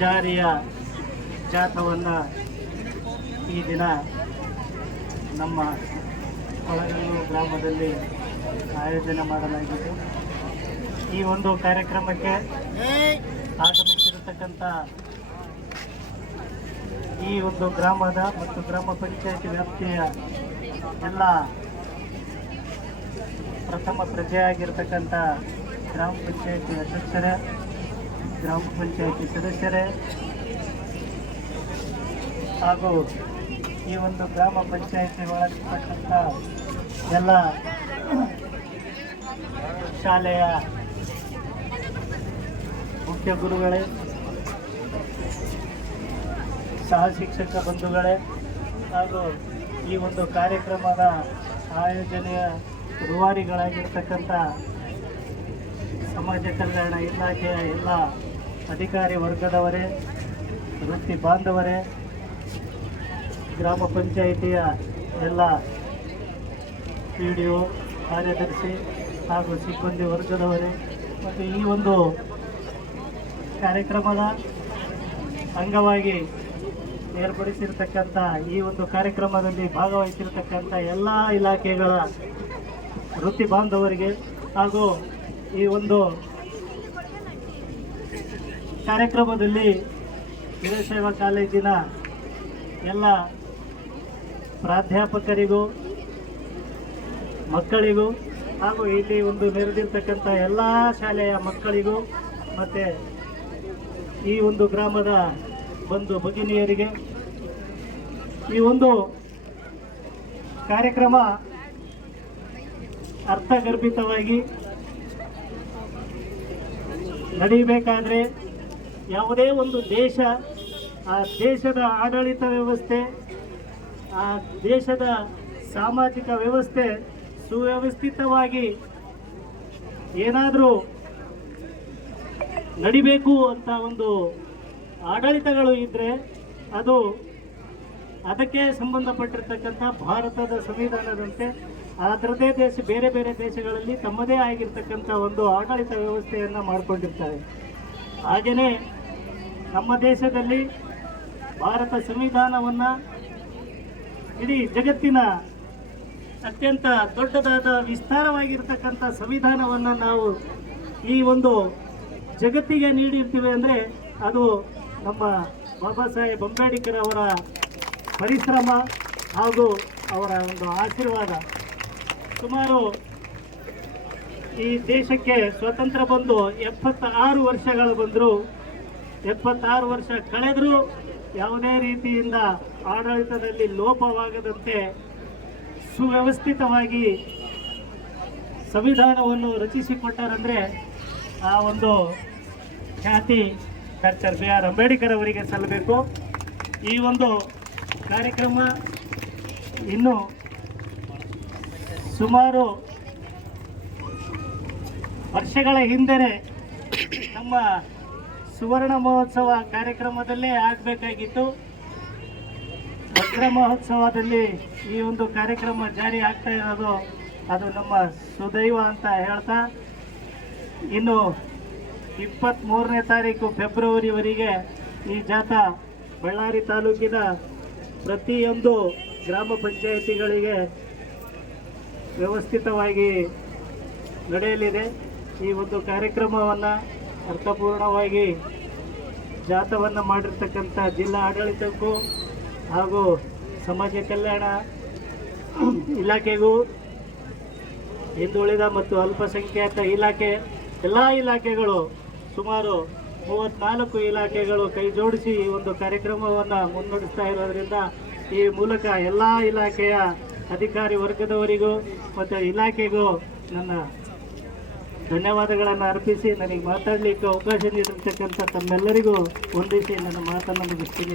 ಜಾರಿಯ ಜಾಥವನ್ನು ಈ ದಿನ ನಮ್ಮ ಕೊಳಗಲ್ಲು ಗ್ರಾಮದಲ್ಲಿ ಆಯೋಜನೆ ಮಾಡಲಾಗಿದ್ದು, ಈ ಒಂದು ಕಾರ್ಯಕ್ರಮಕ್ಕೆ ಆಗಮಿಸಿರತಕ್ಕಂಥ ಈ ಒಂದು ಗ್ರಾಮದ ಮತ್ತು ಗ್ರಾಮ ಪಂಚಾಯತಿ ವ್ಯಾಪ್ತಿಯ ಎಲ್ಲ ಪ್ರಥಮ ಪ್ರಜೆಯಾಗಿರ್ತಕ್ಕಂಥ ಗ್ರಾಮ ಪಂಚಾಯತಿ ಅಧ್ಯಕ್ಷರೇ, ಗ್ರಾಮ ಪಂಚಾಯತಿ ಸದಸ್ಯರೇ ಹಾಗೂ ಈ ಒಂದು ಗ್ರಾಮ ಪಂಚಾಯತಿ ಒಳಗಿರ್ತಕ್ಕಂಥ ಎಲ್ಲ ಶಾಲೆಯ ಮುಖ್ಯ ಗುರುಗಳೇ, ಸಹ ಶಿಕ್ಷಕ ಬಂಧುಗಳೇ ಹಾಗೂ ಈ ಒಂದು ಕಾರ್ಯಕ್ರಮದ ಆಯೋಜನೆಯ ರೂವಾರಿಗಳಾಗಿರ್ತಕ್ಕಂಥ ಸಮಾಜ ಕಲ್ಯಾಣ ಇಲಾಖೆಯ ಎಲ್ಲ ಅಧಿಕಾರಿ ವರ್ಗದವರೇ, ವೃತ್ತಿ ಬಾಂಧವರೇ, ಗ್ರಾಮ ಪಂಚಾಯಿತಿಯ ಎಲ್ಲ PDO ಕಾರ್ಯದರ್ಶಿ ಹಾಗೂ ಸಿಬ್ಬಂದಿ ವರ್ಗದವರೇ ಮತ್ತು ಈ ಒಂದು ಕಾರ್ಯಕ್ರಮದ ಅಂಗವಾಗಿ ಏರ್ಪಡಿಸಿರ್ತಕ್ಕಂಥ ಈ ಒಂದು ಕಾರ್ಯಕ್ರಮದಲ್ಲಿ ಭಾಗವಹಿಸಿರ್ತಕ್ಕಂಥ ಎಲ್ಲ ಇಲಾಖೆಗಳ ವೃತ್ತಿ ಬಾಂಧವರಿಗೆ ಹಾಗೂ ಈ ಒಂದು ಕಾರ್ಯಕ್ರಮದಲ್ಲಿ ವೀರಶೈವ ಕಾಲೇಜಿನ ಎಲ್ಲ ಪ್ರಾಧ್ಯಾಪಕರಿಗೂ, ಮಕ್ಕಳಿಗೂ ಹಾಗೂ ಇಲ್ಲಿ ಒಂದು ನೆರೆದಿರ್ತಕ್ಕಂಥ ಎಲ್ಲ ಶಾಲೆಯ ಮಕ್ಕಳಿಗೂ ಮತ್ತು ಈ ಒಂದು ಗ್ರಾಮದ ಬಂಧು ಭಗಿನಿಯರಿಗೆ ಈ ಒಂದು ಕಾರ್ಯಕ್ರಮ ಅರ್ಥಗರ್ಭಿತವಾಗಿ ನಡೀಬೇಕಾದ್ರೆ ಯಾವುದೇ ಒಂದು ದೇಶ, ಆ ದೇಶದ ಆಡಳಿತ ವ್ಯವಸ್ಥೆ, ಆ ದೇಶದ ಸಾಮಾಜಿಕ ವ್ಯವಸ್ಥೆ ಸುವ್ಯವಸ್ಥಿತವಾಗಿ ಏನಾದರೂ ನಡಿಬೇಕು ಅಂತ ಒಂದು ಆಡಳಿತಗಳು ಇದ್ದರೆ ಅದಕ್ಕೆ ಸಂಬಂಧಪಟ್ಟಿರ್ತಕ್ಕಂಥ ಭಾರತದ ಸಂವಿಧಾನದಂತೆ ಅದರದೇ ಬೇರೆ ಬೇರೆ ದೇಶಗಳಲ್ಲಿ ತಮ್ಮದೇ ಆಗಿರ್ತಕ್ಕಂಥ ಒಂದು ಆಡಳಿತ ವ್ಯವಸ್ಥೆಯನ್ನು ಮಾಡಿಕೊಂಡಿರ್ತಾರೆ. ಹಾಗೆಯೇ ನಮ್ಮ ದೇಶದಲ್ಲಿ ಭಾರತ ಸಂವಿಧಾನವನ್ನು ಇಡೀ ಜಗತ್ತಿನ ಅತ್ಯಂತ ದೊಡ್ಡದಾದ ವಿಸ್ತಾರವಾಗಿರ್ತಕ್ಕಂಥ ಸಂವಿಧಾನವನ್ನು ನಾವು ಈ ಒಂದು ಜಗತ್ತಿಗೆ ನೀಡಿರ್ತೀವಿ ಅಂದರೆ ಅದು ನಮ್ಮ ಬಾಬಾ ಸಾಹೇಬ್ ಅಂಬೇಡ್ಕರ್ ಅವರ ಪರಿಶ್ರಮ ಹಾಗೂ ಅವರ ಒಂದು ಆಶೀರ್ವಾದ. ಸುಮಾರು ಈ ದೇಶಕ್ಕೆ ಸ್ವತಂತ್ರ ಬಂದು 76 ವರ್ಷಗಳು ಬಂದರೂ 76 ವರ್ಷ ಕಳೆದರೂ ಯಾವುದೇ ರೀತಿಯಿಂದ ಆಡಳಿತದಲ್ಲಿ ಲೋಪವಾಗದಂತೆ ಸುವ್ಯವಸ್ಥಿತವಾಗಿ ಸಂವಿಧಾನವನ್ನು ರಚಿಸಿಕೊಟ್ಟರಂದರೆ ಆ ಒಂದು ಖ್ಯಾತಿ ಡಾಕ್ಟರ್ BR ಅಂಬೇಡ್ಕರ್ ಅವರಿಗೆ ಸಲ್ಲಬೇಕು. ಈ ಒಂದು ಕಾರ್ಯಕ್ರಮ ಇನ್ನು ಸುಮಾರು ವರ್ಷಗಳ ಹಿಂದೆ ನಮ್ಮ ಸುವರ್ಣ ಮಹೋತ್ಸವ ಕಾರ್ಯಕ್ರಮದಲ್ಲೇ ಆಗಬೇಕಾಗಿತ್ತು. ವಜ್ರ ಮಹೋತ್ಸವದಲ್ಲಿ ಈ ಒಂದು ಕಾರ್ಯಕ್ರಮ ಜಾರಿ ಆಗ್ತಾ ಇರೋದು ಅದು ನಮ್ಮ ಸುದೈವ ಅಂತ ಹೇಳ್ತಾ, ಇನ್ನು 23ನೇ ತಾರೀಕು ಫೆಬ್ರವರಿವರೆಗೆ ಈ ಜಾಥಾ ಬಳ್ಳಾರಿ ತಾಲೂಕಿನ ಪ್ರತಿಯೊಂದು ಗ್ರಾಮ ಪಂಚಾಯಿತಿಗಳಿಗೆ ವ್ಯವಸ್ಥಿತವಾಗಿ ನಡೆಯಲಿದೆ. ಈ ಒಂದು ಕಾರ್ಯಕ್ರಮವನ್ನು ಅರ್ಥಪೂರ್ಣವಾಗಿ ಜಾಥಾವನ್ನು ಮಾಡಿರ್ತಕ್ಕಂಥ ಜಿಲ್ಲಾ ಆಡಳಿತಕ್ಕೂ ಹಾಗೂ ಸಮಾಜ ಕಲ್ಯಾಣ ಇಲಾಖೆಗೂ, ಹಿಂದುಳಿದ ಮತ್ತು ಅಲ್ಪಸಂಖ್ಯಾತ ಇಲಾಖೆ, ಎಲ್ಲ ಇಲಾಖೆಗಳು ಸುಮಾರು 34 ಇಲಾಖೆಗಳು ಕೈ ಜೋಡಿಸಿ ಈ ಒಂದು ಕಾರ್ಯಕ್ರಮವನ್ನು ಮುನ್ನಡೆಸ್ತಾ ಇರೋದ್ರಿಂದ ಈ ಮೂಲಕ ಎಲ್ಲ ಇಲಾಖೆಯ ಅಧಿಕಾರಿ ವರ್ಗದವರಿಗೂ ಮತ್ತು ಇಲಾಖೆಗೂ ನನ್ನ ಧನ್ಯವಾದಗಳನ್ನು ಅರ್ಪಿಸಿ ನನಗೆ ಮಾತಾಡಲಿಕ್ಕೆ ಅವಕಾಶ ನೀಡಿರ್ತಕ್ಕಂಥ ತಮ್ಮೆಲ್ಲರಿಗೂ ವಂದಿಸಿ ನನ್ನ ಮಾತನ್ನು ಮುಗಿಸ್ತೀನಿ.